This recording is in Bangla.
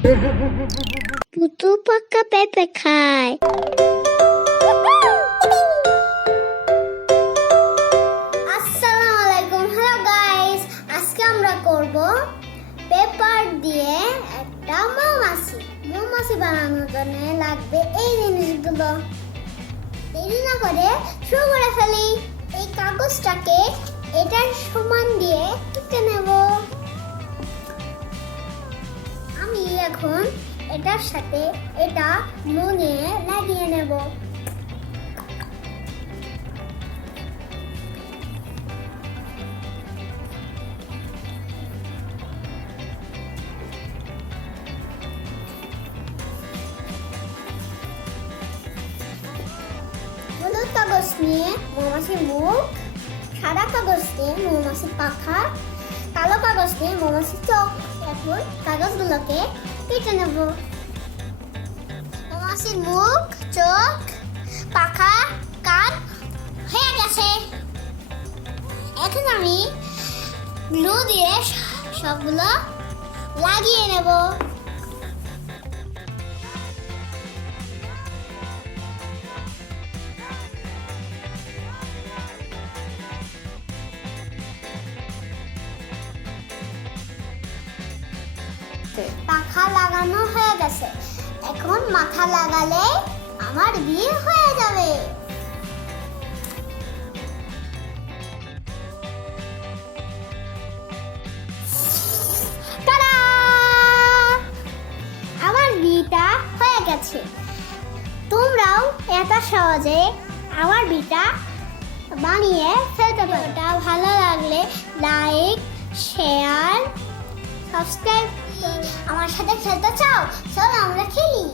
পুতু পাক্কা পেঁপে খায়। আসসালামু আলাইকুম, হ্যালো গাইস। আজকে আমরা করব পেপার দিয়ে একটা মৌমাছি। মৌমাছি বানানোর জন্য লাগবে এই জিনিসগুলো। দেরি না করে শুরু করে ফেলি। এই কাগজটাকে এটার সমান দিয়ে কেটে নেব। আমি এখন এটার সাথে এটা নুনে লাগিয়ে নেব। হলুদ কাগজ নিয়ে মৌমাছির মুখ, সাদা কাগজ নিয়ে মৌমাছির পাখা, কালো কাগজ নিয়ে মৌমাছির চোখ। এখন কাগজগুলোকে কেটে নেব। মৌমাছির মুখ, চোখ, পাখা, কান হয়ে গেছে। এখন আমি গ্লু দিয়ে সবগুলো লাগিয়ে নেব। পাখা লাগানো হয়ে গেছে। এখন মাথা লাগালে আমার বিয়ে হয়ে যাবে। টাডা! আমার বিয়েটা হয়ে গেছে। তোমরাও এত সহজে আমার বিয়েটা বানিয়ে ফেলতে পারো। এটা ভালো লাগলে লাইক, শেয়ার, সাবস্ক্রাইব। আমার সাথে খেলতে চাও? চলো আমরা খেলি।